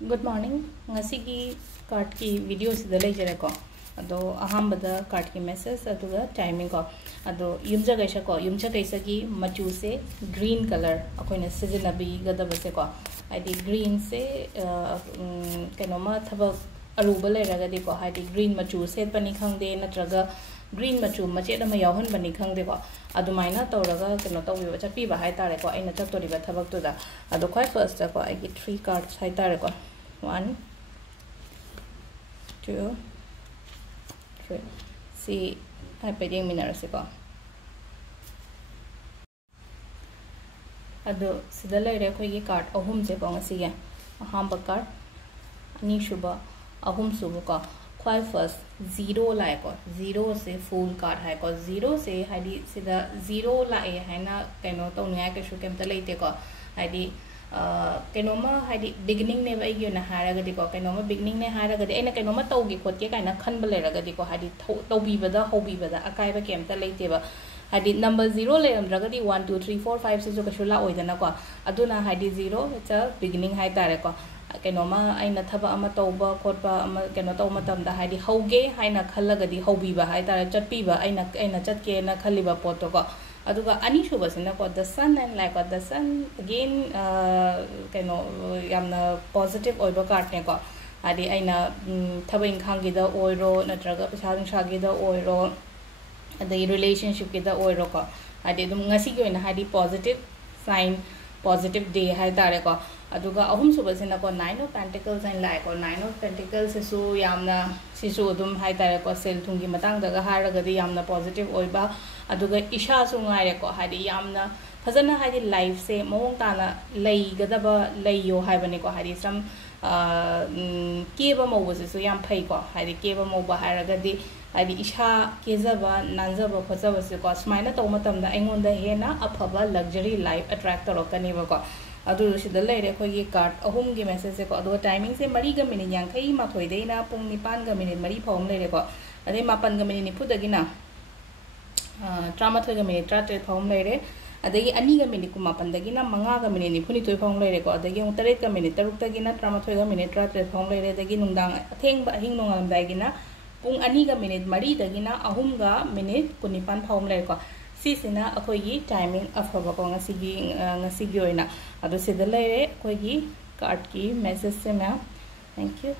Good morning. Ngasigi card ki video sida leijare ko. Ado ahambada card ki message aduga timing ko. Ado yumja gaisa ko yumja gaisa ki machu se green color akoina sijinabi gadabase ko. Adi green se kanoma thaba aruba leiragadi ko hadi green machu set pani khangde natraga green machu machet ama yawhan bani khangde ko adumaina tawraga kano tawbiba chapiba haitare ko aina chatoriba thabak tu da ado khoi first ko I get 3 cards haitare ko 1 2 3 see I peding minarase ko ado sida leire khoi gi card ahum se ko ngasi ya ahamba card ani shuba ahum subu ko khoi first 0 लाए को 0 से full card है को 0 से Heidi सिदा 0 लाए है ना कैनो तो न्याय के शो केमता लेते को हाइडी कैनो मा हाइडी बिगिनिंग ने भाई यो ना हारा गदी को कैनो मा बिगिनिंग ने हारा गदी एना कैनो मा तौगी खोटे काइना खन बले रगदी को हाइडी तौबी बदा होबी बदा अकाय बा केमता लेते बा हाइडी नंबर 0 ले रगदी 1 2 3 4 5 से जो कशुला ओइदना को अदुना हाइडी 0 इट्स अ बिगिनिंग हाइ तारे को कैनोमा अना थबा अमा तौबा खोटबा अमा कैनो तौ मतमदा हाइदी हौगे हाइना खल्लगदी हौबीबा हाइतारे चटपीबा अना चटके ना खल्लिबा पोतो को अदुगा अनी सुबसिना को the sun and like the sun again कैनो यामना पॉजिटिव ओइबा कार्ड ने को हाइदी अना थबा इंखांगीदा ओइरो नत्रगा पैसा नुसागीदा ओइरो अदई रिलेशनशिप कीदा ओइरो को हाइदी दुम ngasi gi oina हाइदी पॉजिटिव साइन पॉजिटिव डे हाइतारे को अदुगा अहुम सुबसिना को 9 of pentacles and like or 9 of pentacles से यामना सिसु अदुम हाइतारे को सेल थुंगी मतंग दगा हारगदी यामना पॉजिटिव ओइबा अदुगा इशा सुंगारे को हाइदी यामना फजना हाइदी लाइफ से मोंग ताना लेगदबा लेयो हाइबने को हाइदी सम केबा मौबसेसु याम फै को हाइदी केबा मौबा हारगदी हाइदी इशा केजबा नांजबा खोजबसे को स्माइना तो मतमदा एंगोंदा हेना अफबा लग्जरी लाइफ अट्रैक्ट तोरकनीबा को अदु सिदा लेरे खोगी कार्ड अहुम की मैसेज से को अदु टाइमिंग से 4 ग मिनिट 50 माथोय देना पुंग 9 ग मिनिट 4 फाउम लेरे को अदे 9 ग मिनिट 9 दगिना 13 ग मिनिट 13 फाउम लेरे अदगी 2 ग मिनिट 9 दगिना 5 ग मिनिट 92 फाउम लेरे को अदगी 3 ग मिनिट 3 दगिना 13 ग मिनिट 13 फाउम लेरे अदगी नुंदांग अथेंग हिंग नोंगम दागिना पुंग 2 ग मिनिट 4 दगिना 3 ग मिनिट 19 फाउम लेरे को सिसिना अखोगी टाइमिंग अफबा को ngasi gi oina adu sida leire अखोगी कार्ड की मैसेज से मैं थैंक यू।